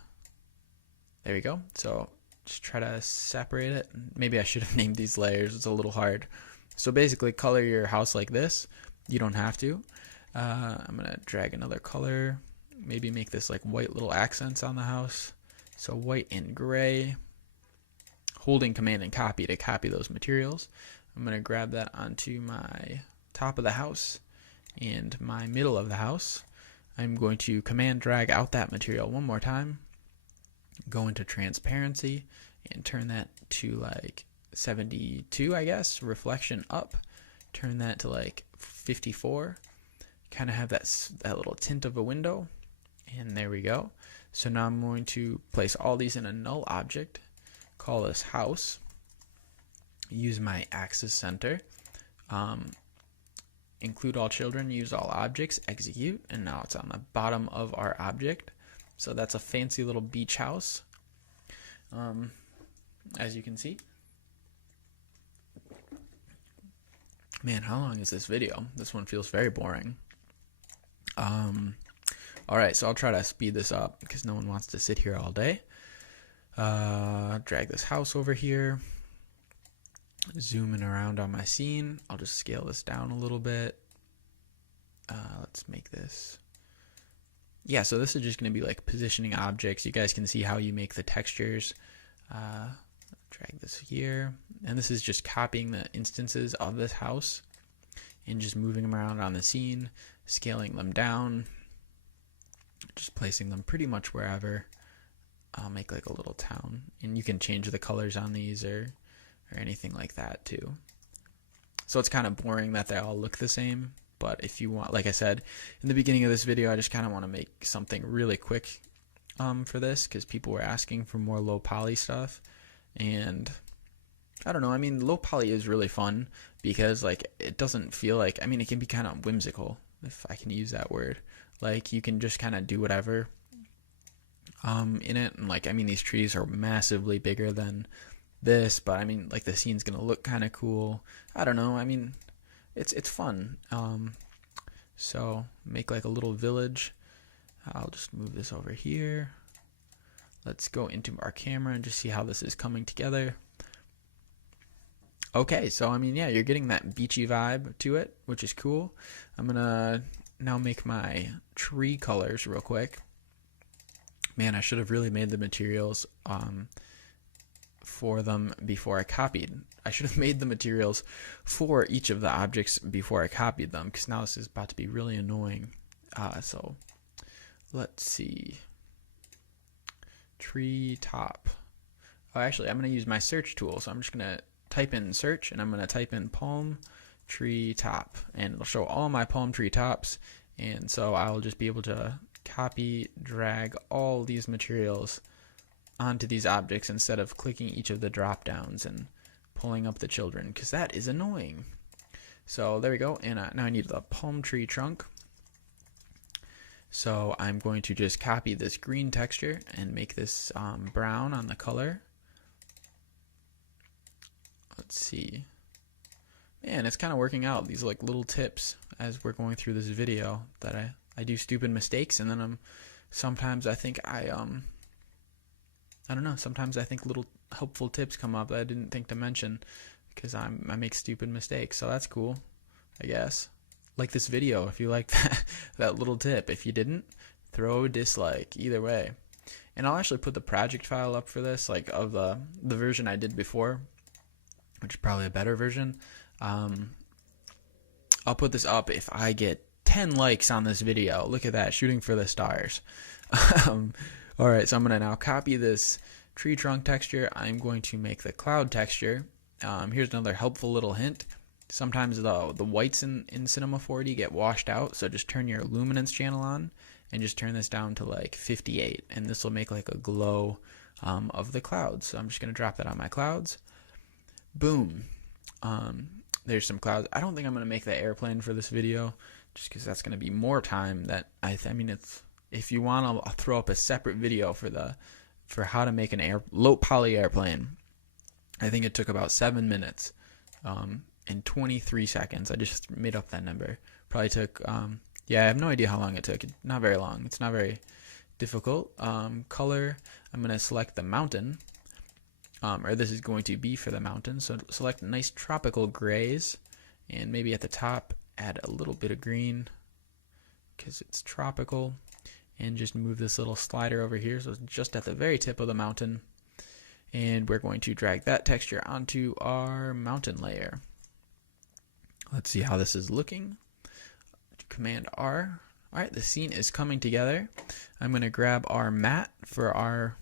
There we go. So just try to separate it. Maybe I should have named these layers. It's a little hard. So basically color your house like this. You don't have to. I'm going to drag another color. Maybe make this like white little accents on the house. So white and gray. Holding Command and Copy to copy those materials. I'm going to grab that onto my top of the house and my middle of the house. I'm going to Command drag out that material one more time. Go into transparency and turn that to like 72, I guess. Reflection up. Turn that to like 54. Kind of have that little tint of a window. And there we go. So now I'm going to place all these in a null object. Call this house. Use my axis center. Include all children. Use all objects. Execute. And now it's on the bottom of our object. So that's a fancy little beach house. As you can see. Man, how long is this video? This one feels very boring. Alright, so I'll try to speed this up because no one wants to sit here all day. Drag this house over here. Zooming around on my scene. I'll just scale this down a little bit. Let's make this. Yeah, so this is just going to be like positioning objects. You guys can see how you make the textures. Drag this here. And this is just copying the instances of this house and just moving them around on the scene, scaling them down, just placing them pretty much wherever. I'll make like a little town. And you can change the colors on these or anything like that too. So it's kind of boring that they all look the same. But if you want, like I said in the beginning of this video, I just kind of want to make something really quick for this because people were asking for more low poly stuff. And I don't know, I mean, low poly is really fun because like it doesn't feel like, I mean, it can be kind of whimsical, if I can use that word. Like you can just kind of do whatever in it. And like, I mean, these trees are massively bigger than this, but I mean, like the scene's gonna look kind of cool. I don't know, I mean, it's fun. So make like a little village. I'll just move this over here. Let's go into our camera and just see how this is coming together. Okay, so I mean, yeah, you're getting that beachy vibe to it, which is cool. I'm gonna now make my tree colors real quick. Man, I should have really made the materials for them before I copied. I should have made the materials for each of the objects before I copied them, because now this is about to be really annoying. So let's see. Tree top. Oh, actually, I'm going to use my search tool. So I'm just going to type in search, and I'm going to type in palm tree top, and it'll show all my palm tree tops. And so I'll just be able to copy, drag all these materials onto these objects instead of clicking each of the drop downs and pulling up the children, because that is annoying. So there we go. And now I need the palm tree trunk. So I'm going to just copy this green texture and make this brown on the color. Let's see. Man, it's kind of working out. These like little tips as we're going through this video that I do stupid mistakes, and then sometimes I think I don't know, sometimes I think little helpful tips come up that I didn't think to mention because I make stupid mistakes. So that's cool, I guess. Like this video if you like that little tip. If you didn't, throw a dislike. Either way. And I'll actually put the project file up for this, like of the version I did before, which is probably a better version. I'll put this up if I get 10 likes on this video. Look at that, shooting for the stars. Alright, so I'm going to now copy this tree trunk texture. I'm going to make the cloud texture. Here's another helpful little hint. Sometimes the whites in Cinema 4D get washed out, so just turn your luminance channel on and just turn this down to like 58, and this will make like a glow of the clouds. So I'm just going to drop that on my clouds. Boom. There's some clouds. I don't think I'm going to make the airplane for this video, just because that's going to be more time. That I mean, it's, if you want, I'll throw up a separate video for how to make an low poly airplane. I think it took about 7 minutes and 23 seconds. I just made up that number. Probably took yeah, I have no idea how long it took. Not very long. It's not very difficult. Color, I'm going to select the mountain, or this is going to be for the mountain. So select nice tropical grays, and maybe at the top add a little bit of green because it's tropical, and just move this little slider over here so it's just at the very tip of the mountain, and we're going to drag that texture onto our mountain layer. Let's see how this is looking. Command R. Alright, the scene is coming together. I'm going to grab our mat for our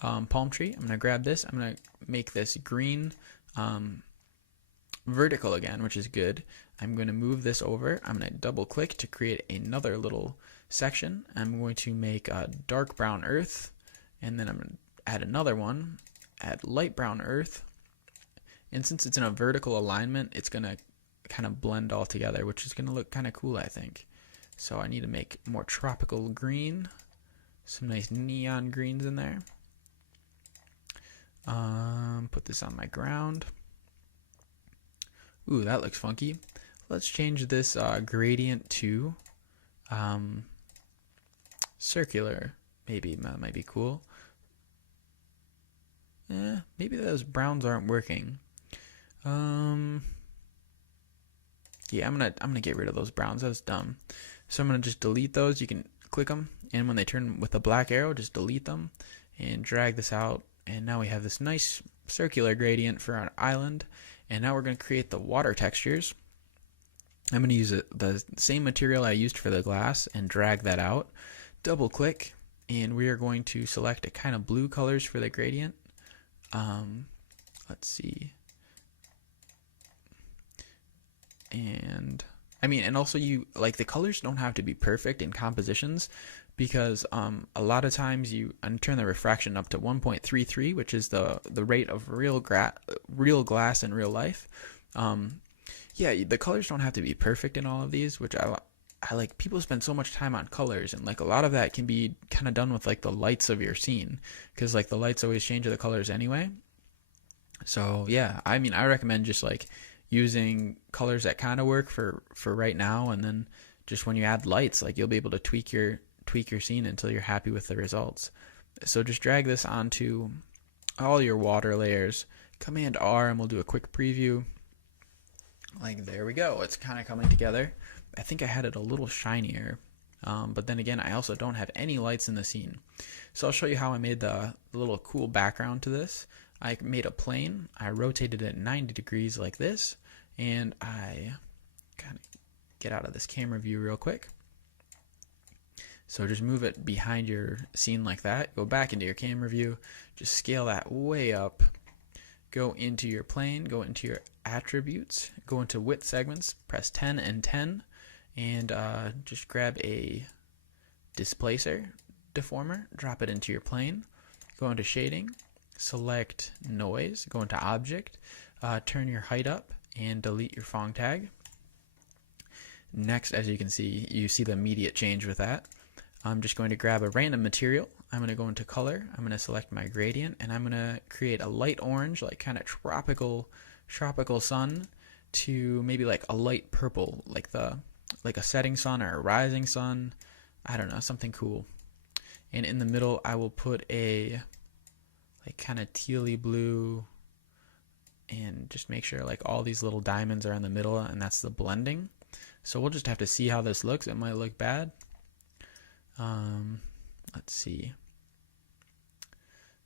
palm tree. I'm going to grab this. I'm going to make this green vertical again, which is good. I'm going to move this over. I'm going to double click to create another little section. I'm going to make a dark brown earth, and then I'm going to add another one, add light brown earth. And since it's in a vertical alignment, it's going to kind of blend all together, which is going to look kind of cool, I think. So I need to make more tropical green, some nice neon greens in there. Put this on my ground. Ooh, that looks funky. Let's change this gradient to circular. Maybe that might be cool. Maybe those browns aren't working. Yeah, I'm gonna get rid of those browns. That's dumb. So I'm gonna just delete those. You can click them, and when they turn with the black arrow, just delete them and drag this out. And now we have this nice circular gradient for our island. And now we're gonna create the water textures. I'm gonna use the same material I used for the glass and drag that out. Double click, and we are going to select a kind of blue colors for the gradient. Let's see. And also you like the colors don't have to be perfect in compositions, because a lot of times you turn the refraction up to 1.33, which is the rate of real glass in real life. Yeah, the colors don't have to be perfect in all of these, which I like. People spend so much time on colors, and like a lot of that can be kind of done with like the lights of your scene, because like the lights always change the colors anyway. So yeah, I recommend just like using colors that kind of work for right now, and then just when you add lights, like you'll be able to tweak your scene until you're happy with the results. So just drag this onto all your water layers. Command R, and we'll do a quick preview. Like, there we go. It's kind of coming together. I think I had it a little shinier, but then again, I also don't have any lights in the scene. So I'll show you how I made the little cool background to this. I made a plane. I rotated it 90 degrees like this, and I kind of get out of this camera view real quick. So just move it behind your scene like that. Go back into your camera view. Just scale that way up. Go into your plane. Go into your attributes. Go into width segments. Press 10 and 10. And just grab a displacer deformer. Drop it into your plane. Go into shading. Select noise. Go into object. Turn your height up. And delete your Phong tag. Next, as you can see, you see the immediate change with that. I'm just going to grab a random material. I'm going to go into color. I'm going to select my gradient, and I'm going to create a light orange, like kind of tropical sun, to maybe like a light purple, like a setting sun or a rising sun. I don't know, something cool. And in the middle, I will put a like kind of tealy blue, and just make sure like all these little diamonds are in the middle, and that's the blending. So we'll just have to see how this looks. It might look bad. Let's see.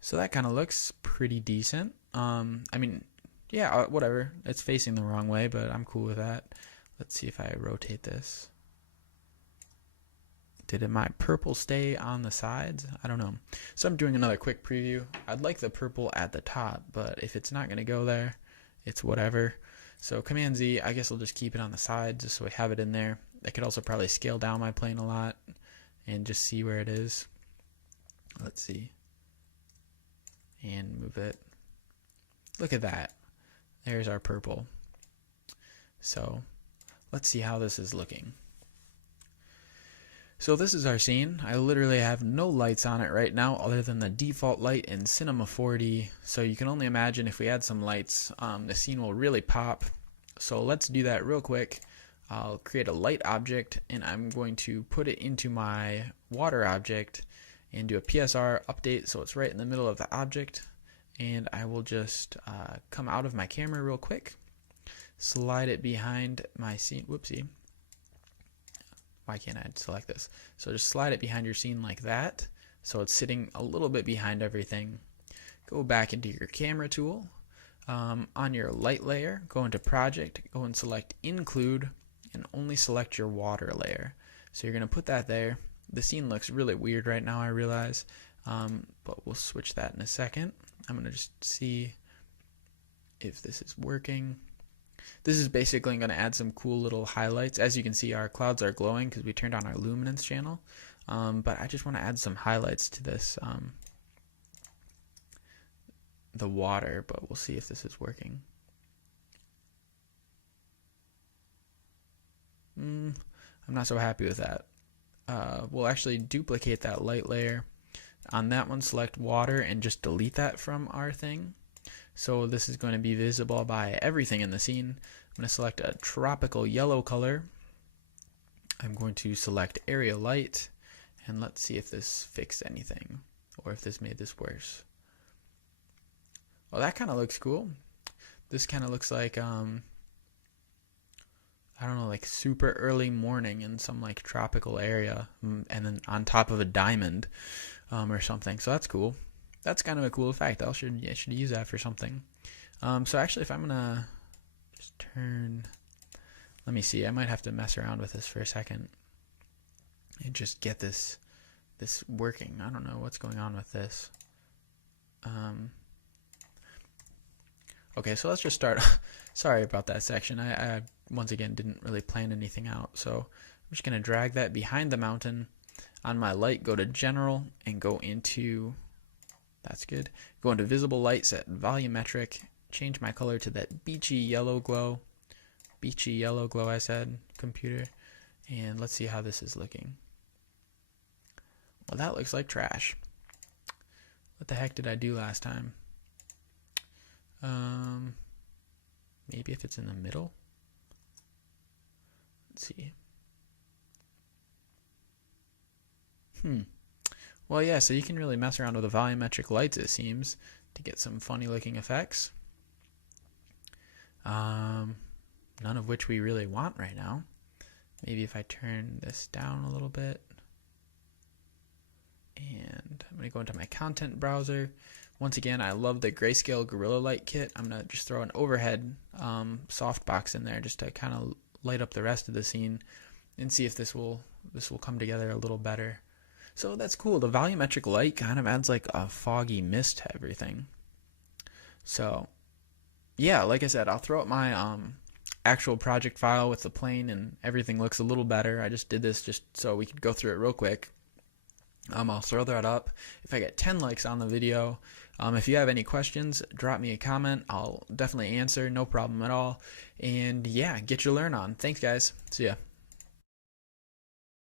So that kind of looks pretty decent. Yeah, whatever. It's facing the wrong way, but I'm cool with that. Let's see if I rotate this. Did my purple stay on the sides? I don't know. So I'm doing another quick preview. I'd like the purple at the top, but if it's not going to go there, it's whatever. So Command Z, I guess I'll just keep it on the sides just so we have it in there. I could also probably scale down my plane a lot and just see where it is. Let's see. And move it. Look at that. There's our purple. So let's see how this is looking. So this is our scene. I literally have no lights on it right now other than the default light in Cinema 4D. So you can only imagine if we add some lights, the scene will really pop. So let's do that real quick. I'll create a light object, and I'm going to put it into my water object, and do a PSR update so it's right in the middle of the object. And I will just come out of my camera real quick, slide it behind my scene. Whoopsie. Why can't I select this? So just slide it behind your scene like that, so it's sitting a little bit behind everything. Go back into your camera tool. On your light layer, go into project, go and select include, and only select your water layer. So you're going to put that there. The scene looks really weird right now, I realize, but we'll switch that in a second. I'm going to just see if this is working. This is basically going to add some cool little highlights. As you can see, our clouds are glowing because we turned on our luminance channel. But I just want to add some highlights to this, the water, but we'll see if this is working. I'm not so happy with that. We'll actually duplicate that light layer. On that one, select water and just delete that from our thing. So this is going to be visible by everything in the scene. I'm going to select a tropical yellow color. I'm going to select area light, and let's see if this fixed anything or if this made this worse. Well, that kind of looks cool. This kind of looks like, I don't know, like super early morning in some like tropical area, and then on top of a diamond or something. So that's cool. That's kind of a cool effect. I should use that for something. So actually, if I'm gonna just turn, let me see. I might have to mess around with this for a second and just get this working. I don't know what's going on with this. Okay, so let's just start. Sorry about that section. I once again didn't really plan anything out. So I'm just gonna drag that behind the mountain. On my light, go to general and go into, that's good. Go into visible light, set volumetric, change my color to that beachy yellow glow. Beachy yellow glow, I said, computer. And let's see how this is looking. Well, that looks like trash. What the heck did I do last time? Maybe if it's in the middle. Let's see. Well, yeah, so you can really mess around with the volumetric lights, it seems, to get some funny looking effects. None of which we really want right now. Maybe if I turn this down a little bit. And I'm going to go into my content browser. Once again, I love the Grayscale Gorilla Light kit. I'm going to just throw an overhead softbox in there just to kind of light up the rest of the scene and see if this will come together a little better. So that's cool. The volumetric light kind of adds like a foggy mist to everything. So yeah, like I said, I'll throw up my actual project file with the plane, and everything looks a little better. I just did this just so we could go through it real quick. I'll throw that up. If I get 10 likes on the video, if you have any questions, drop me a comment. I'll definitely answer, no problem at all. And yeah, get your learn on. Thanks, guys. See ya.